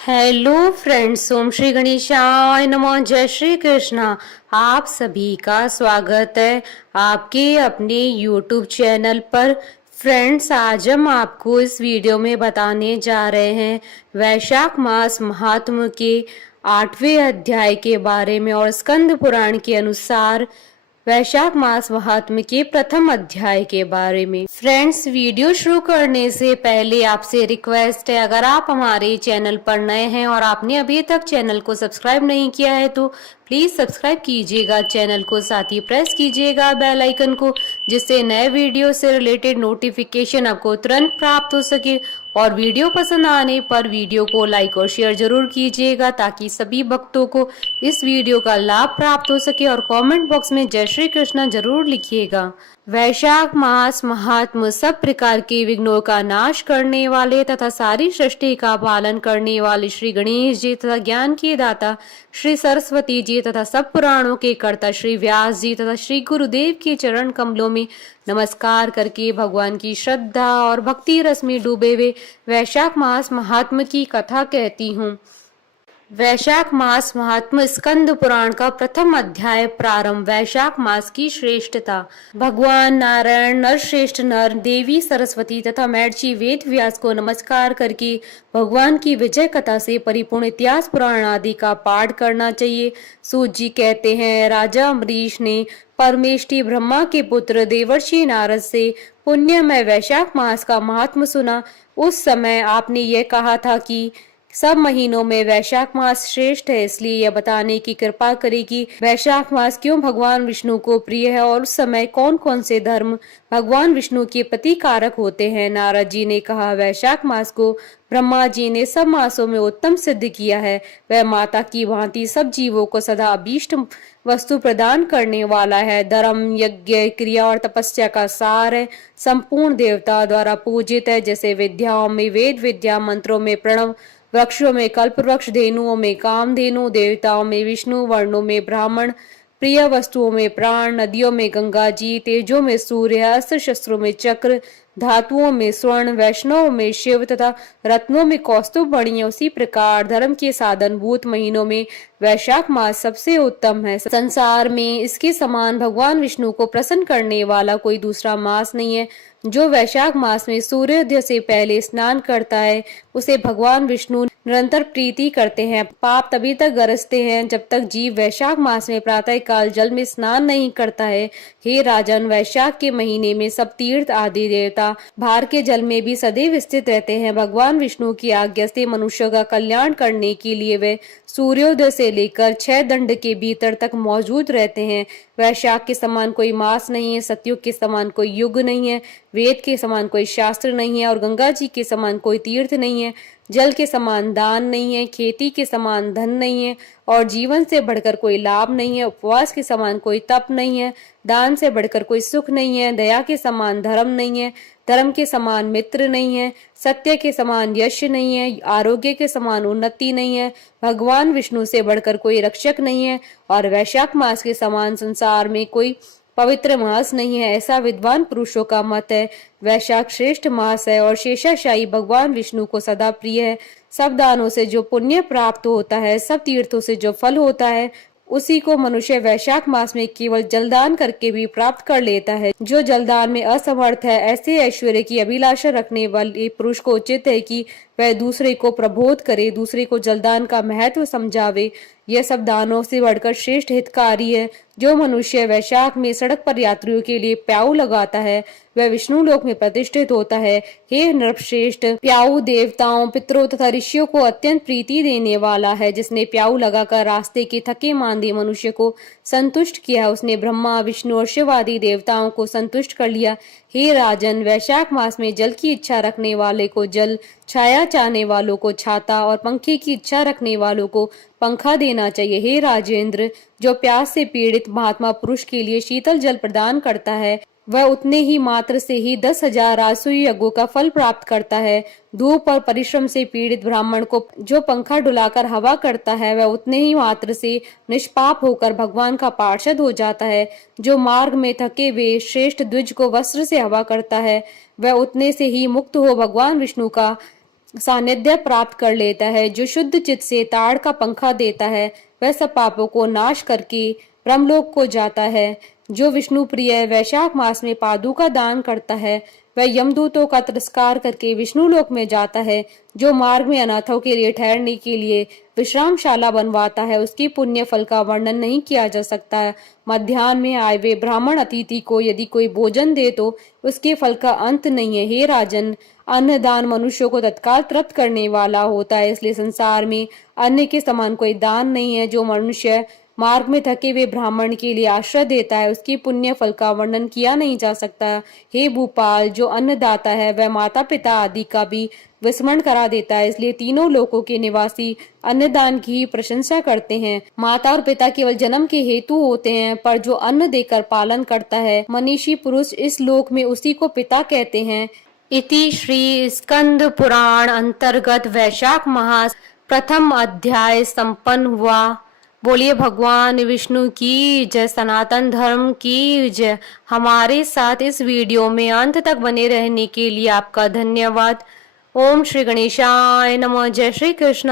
Hello friends, ओम श्री गणेशाय नमः। जय श्री कृष्णा। आप सभी का स्वागत है आपके अपने यूट्यूब चैनल पर। फ्रेंड्स, आज हम आपको इस वीडियो में बताने जा रहे हैं वैशाख मास महात्म्य के 8वें अध्याय के बारे में और स्कंद पुराण के अनुसार वैशाख मास महात्म्य के प्रथम अध्याय के बारे में। फ्रेंड्स, वीडियो शुरू करने से पहले आपसे रिक्वेस्ट है, अगर आप हमारे चैनल पर नए हैं और आपने अभी तक चैनल को सब्सक्राइब नहीं किया है तो प्लीज सब्सक्राइब कीजिएगा चैनल को, साथ ही प्रेस कीजिएगा बेल आइकन को, जिससे नए वीडियो से रिलेटेड नोटिफिकेशन आपको तुरंत प्राप्त हो सके। और वीडियो पसंद आने पर वीडियो को लाइक और शेयर जरूर कीजिएगा ताकि सभी भक्तों को इस वीडियो का लाभ प्राप्त हो सके। और कमेंट बॉक्स में जय श्री कृष्ण जरूर लिखिएगा। वैशाख मास महात्म सब प्रकार के विघ्नों का नाश करने वाले तथा सारी सृष्टि का पालन करने वाले श्री गणेश जी तथा ज्ञान के दाता श्री सरस्वती जी तथा सब पुराणों के कर्ता श्री व्यास जी तथा श्री गुरुदेव के चरण कमलों में नमस्कार करके भगवान की श्रद्धा और भक्ति रस में डूबे हुए वैशाख मास महात्म की कथा कहती हूँ। वैशाख मास महात्म स्कंद पुराण का प्रथम अध्याय प्रारंभ। वैशाख मास की श्रेष्ठता। भगवान नारायण नरश्रेष्ठ नर, देवी सरस्वती तथा महर्षि वेद व्यास को नमस्कार करके भगवान की विजय कथा से परिपूर्ण इतिहास पुराण आदि का पाठ करना चाहिए। सूत जी कहते हैं, राजा अम्बरीश ने परमेष्टि ब्रह्मा के पुत्र देवर्षि नारद से पुण्यमय वैशाख मास का महात्म सुना। उस समय आपने यह कहा था कि सब महीनों में वैशाख मास श्रेष्ठ है, इसलिए यह बताने की कृपा करें कि वैशाख मास क्यों भगवान विष्णु को प्रिय है और उस समय कौन कौन से धर्म भगवान विष्णु के प्रतिकारक होते हैं। नारद जी ने कहा, वैशाख मास को ब्रह्मा जी ने सब मासों में उत्तम सिद्ध किया है। वह माता की भांति सब जीवों को सदा अभीष्ट वस्तु प्रदान करने वाला है। धर्म, यज्ञ, क्रिया और तपस्या का सार है। संपूर्ण देवता द्वारा पूजित है, जैसे विद्याओं में वेद विद्या, मंत्रों में प्रणव, वृक्षों में कल्प वृक्ष, धेनुओं में कामधेनु, देवताओं में विष्णु, वर्णों में ब्राह्मण, प्रिय वस्तुओं में प्राण, नदियों में गंगा जी, तेजों में सूर्य, अस्त्र शस्त्रों में चक्र, धातुओं में स्वर्ण, वैष्णव में शिव तथा रत्नों में कौस्तुभ मणि। उसी प्रकार धर्म के साधन भूत महीनों में वैशाख मास सबसे उत्तम है। संसार में इसके समान भगवान विष्णु को प्रसन्न करने वाला कोई दूसरा मास नहीं है। जो वैशाख मास में सूर्योदय से पहले स्नान करता है उसे भगवान विष्णु निरंतर प्रीति करते हैं। पाप तभी तक गरजते हैं जब तक जीव वैशाख मास में प्रातः काल जल में स्नान नहीं करता है। हे राजन, वैशाख के महीने में सब तीर्थ आदि देवता भार के जल में भी सदैव स्थित रहते हैं। भगवान विष्णु की आज्ञा से मनुष्य का कल्याण करने के लिए वे सूर्योदय से लेकर 6 दंड के भीतर तक मौजूद रहते हैं। वैशाख के समान कोई मास नहीं है, सतयुग के समान कोई युग नहीं है, वेद के समान कोई शास्त्र नहीं है और गंगा जी के समान कोई तीर्थ नहीं है। जल के समान दान नहीं है, खेती के समान धन नहीं है और जीवन से बढ़कर कोई लाभ नहीं है। उपवास के समान कोई तप नहीं है, दान से बढ़कर कोई सुख नहीं है। दया के समान धर्म नहीं है, धर्म के समान मित्र नहीं है, सत्य के समान यश नहीं है, आरोग्य के समान उन्नति नहीं है। भगवान विष्णु से बढ़कर कोई रक्षक नहीं है और वैशाख मास के समान संसार में कोई पवित्र मास नहीं है, ऐसा विद्वान पुरुषों का मत है। वैशाख श्रेष्ठ मास है और शेषाशायी भगवान विष्णु को सदा प्रिय है। सब दानों से जो पुण्य प्राप्त होता है, सब तीर्थों से जो फल होता है, उसी को मनुष्य वैशाख मास में केवल जलदान करके भी प्राप्त कर लेता है। जो जलदान में असमर्थ है, ऐसे ऐश्वर्य की अभिलाषा रखने वाले पुरुष को उचित है कि वह दूसरे को प्रबोध करे, दूसरे को जलदान का महत्व समझावे। यह सब दानों से बढ़कर श्रेष्ठ हितकारी है। जो मनुष्य वैशाख में सड़क पर यात्रियों के लिए प्याऊ लगाता है वह विष्णु लोक में प्रतिष्ठित होता है। हे नृपश्रेष्ठ, प्याऊ देवताओं, पितरों तथा ऋषियों को अत्यंत प्रीति देने वाला है। जिसने प्याऊ लगाकर रास्ते के थके मांदे मनुष्य को संतुष्ट किया, उसने ब्रह्मा, विष्णु और शिव आदि देवताओं को संतुष्ट कर लिया। हे राजन, वैशाख मास में जल की इच्छा रखने वाले को जल, छाया चाहने वालों को छाता और पंखे की इच्छा रखने वालों को पंखा देना चाहिए। हे राजेंद्र, जो प्यास से पीड़ित महात्मा पुरुष के लिए शीतल जल प्रदान करता है वह उतने ही मात्र से ही 10,000 राजसूय यज्ञों का फल प्राप्त करता है। धूप और परिश्रम से पीड़ित ब्राह्मण को जो पंखा डुलाकर हवा करता है वह उतने ही मात्र से निष्पाप होकर भगवान का पार्षद हो जाता है। जो मार्ग में थके हुए श्रेष्ठ द्विज को वस्त्र से हवा करता है वह उतने से ही मुक्त हो भगवान विष्णु का सानिध्य प्राप्त कर लेता है। जो शुद्ध चित्त से ताड़ का पंखा देता है वह सब पापों को नाश करके ब्रह्मलोक को जाता है। जो विष्णु प्रिय वैशाख मास में पादुका दान करता है वह यमदूतों का तिरस्कार करके विष्णु लोक में जाता है। जो मार्ग में अनाथों के लिए ठहरने के लिए विश्रामशाला बनवाता है उसकी पुण्य फल का वर्णन नहीं किया जा सकता है। मध्याह्न में आए वे ब्राह्मण अतिथि को यदि कोई भोजन दे तो उसके फल का अंत नहीं है। हे राजन, अन्नदान मनुष्यों को तत्काल तृप्त करने वाला होता है, इसलिए संसार में अन्न के समान कोई दान नहीं है। जो मनुष्य मार्ग में थके हुए ब्राह्मण के लिए आश्रय देता है उसकी पुण्य फल का वर्णन किया नहीं जा सकता। हे भूपाल, जो अन्नदाता है वह माता पिता आदि का भी विस्मरण करा देता है, इसलिए तीनों लोकों के निवासी अन्नदान की ही प्रशंसा करते हैं। माता और पिता केवल जन्म के हेतु होते हैं, पर जो अन्न देकर पालन करता है मनीषी पुरुष इस लोक में उसी को पिता कहते हैं। इति श्री स्कंद पुराण अंतर्गत वैशाख मास प्रथम अध्याय संपन्न हुआ। बोलिए भगवान विष्णु की जय, सनातन धर्म की जय। हमारे साथ इस वीडियो में अंत तक बने रहने के लिए आपका धन्यवाद। ओम श्री गणेशाय नमः। जय श्री कृष्ण।